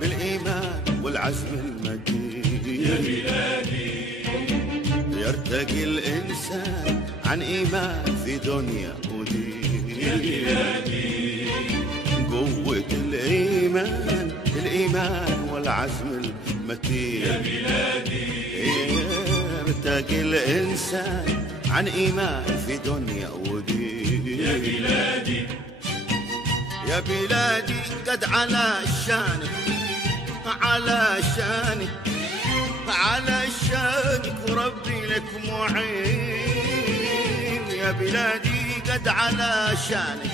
بالإيمان والعزم المتين. يا بلادي يرتقي الإنسان عن إيمان في دنيا ودين. يا بلادي قوة الإيمان والعزم المتين. يا بلادي يرتقي الإنسان عن إيمان في دنيا ودين. يا بلادي يا بلادي قد على شانك وربي لك معين. يا بلادي قد على شانك